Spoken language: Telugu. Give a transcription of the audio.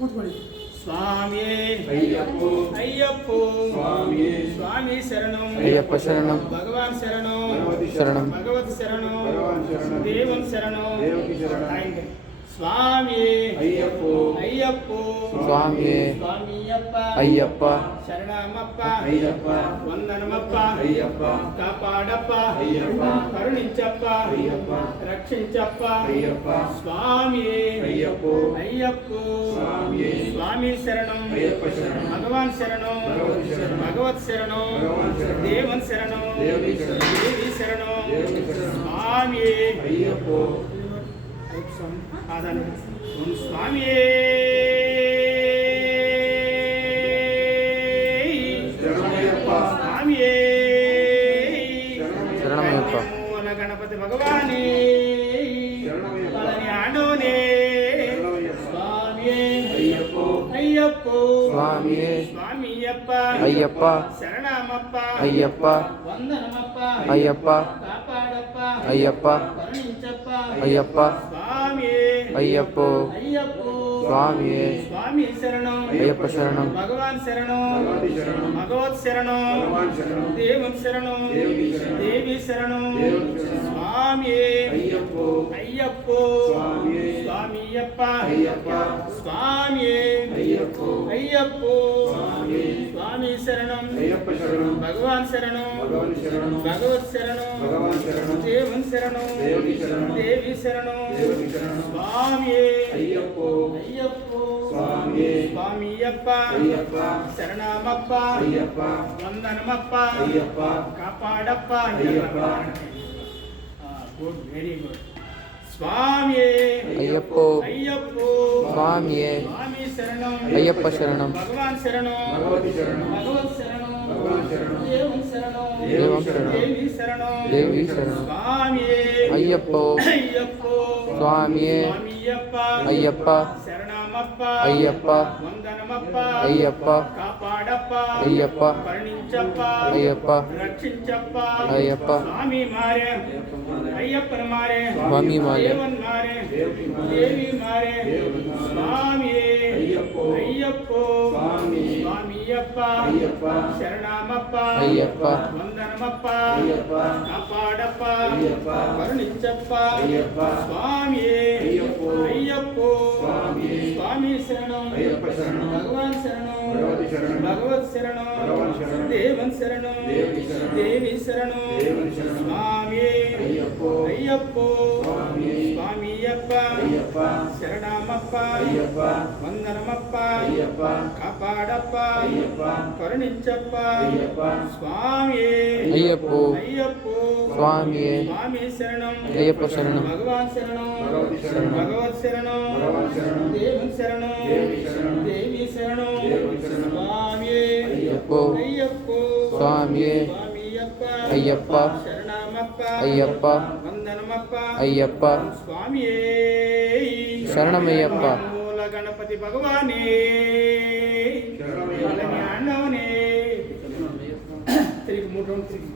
స్వామి అయ్యప్పో స్వామి శరణం అయ్యప్ప శరణం భగవాన్ శరణం శరణం భగవత్ శరణం దేవుని శరణం స్వామి అయ్యప్పో స్వామి స్వామియప్ప అయ్యప్ప శరణమప్ప అయ్యప్ప వందనమప్ప అయ్యప్ప కాపాడప్ప అయ్యప్ప కరుణించప్ప అయ్యప్ప రక్షించప్ప అయ్యప్ప స్వామి అయ్యప్పో అయ్యప్పో స్వామి స్వామి శరణం అయ్యప్ప శరణం భగవాన్ శరణం భగవత్ శరణం భగవత్ శరణం భగవాన్ శరణం దేవుని శరణం దేవి శరణం దేవి శరణం దేవి శరణం స్వామి అయ్యప్పో స్వామి శరణమయ్యప్ప స్వామి శరణమయ్యప్ప గణపతి భగవాని శరణమయ్యప్ప పళని ఆడోనే శరణమయ్యప్ప స్వామి అయ్యప్పో అయ్యప్పో స్వామి స్వామియప్ప అయ్యప్ప శరణమప్ప అయ్యప్ప వందనమప్ప అయ్యప్ప కాపాడప్ప అయ్యప్ప కరుణించప్ప అయ్యప్ప స్వామి అయ్యప్పో అయ్యప్పో స్వామి స్వామి శరణం అయ్యప్ప శరణం భగవాన్ శరణం భగవతి శరణం భగవత్ శరణం భగవాన్ శరణం దేవుని శరణం దేవి శరణం దేవి శరణం దేవుని శరణం స్వామి అయ్యప్పో అయ్యప్పో స్వామి స్వామియప్ప అయ్యప్ప స్వామి అయ్యప్పో అయ్యప్పో స్వామి స్వామి శరణం అయ్యప్ప శరణం భగవాన్ శరణం భగవాన్ శరణం భగవత్ శరణం భగవాన్ శరణం దేవుని శరణం దేవి శరణం దేవి శరణం దేవుని శరణం స్వామి అయ్యప్పో అయ్యప్పో స్వామి స్వామియప్ప అయ్యప్ప శరణమప్ప అయ్యప్ప వందనమప్ప అయ్యప్ప కాపాడప్ప అయ్యప్ప గుడ్ వెరీ గుడ్ స్వామి అయ్యప్పో అయ్యప్పో స్వామి స్వామి శరణం అయ్యప్ప శరణం భగవాన్ శరణం భగవతి శరణం భగవత్ శరణం భగవాన్ శరణం దేవుని శరణం దేవం శరణం దేవి శరణం దేవి శరణం స్వామి అయ్యప్పో అయ్యప్పో స్వామి స్వామియప్ప అయ్యప్ప శరణమప్ప అయ్యప్ప వందనమప్ప అయ్యప్ప కాపాడప్ప అయ్యప్ప కరుణించప్ప అయ్యప్ప రక్షించప్ప అయ్యప్ప స్వామి మారే అయ్యప్పన్ మారే స్వామి మారే దేవన్ మారే దేవి మారే స్వామి అయ్యప్పో అయ్యప్పో స్వామి స్వామియప్ప అయ్యప్ప శరణమప్ప అయ్యప్ప వందనమప్ప అయ్యప్ప కాపాడప్ప అయ్యప్ప కరుణించప్ప అయ్యప్ప స్వామి అయ్యప్పో అయ్యప్పో స్వామి స్వామి శరణం అయ్యప్ప శరణం భగవాన్ శరణం భగవతి శరణం భగవత్ శరణం భగవాన్ శరణం దేవన్ శరణం దేవి శరణం దేవి శరణం దేవుని శరణం స్వామి అయ్యప్పో అయ్యప్పో స్వామి స్వామియప్ప అయ్యప్ప శరణమప్ప అయ్యప్ప వందనమప్ప అయ్యప్ప కాపాడప్ప అయ్యప్ప కరుణించప్ప అయ్యప్ప స్వామి అయ్యప్పో అయ్యప్పో స్వామి స్వామి శరణం అయ్యప్ప శరణం భగవాన్ శరణం భగవతి శరణం భగవత్ శరణం భగవాన్ శరణం దేవుని శరణం దేవి శరణం దేవి శరణం దేవుని శరణం స్వామి అయ్యప్పో అయ్యప్పో స్వామి స్వామియప్ప అయ్యప్ప శరణమప్ప అయ్యప్ప వందనమప్ప అయ్యప్ప స్వామి శరణమయ్యప్ప మూల గణపతి భగవానే శరణమయ్యప్ప. అన్నవనే తిరిగి 3 రౌండ్ తిరిగి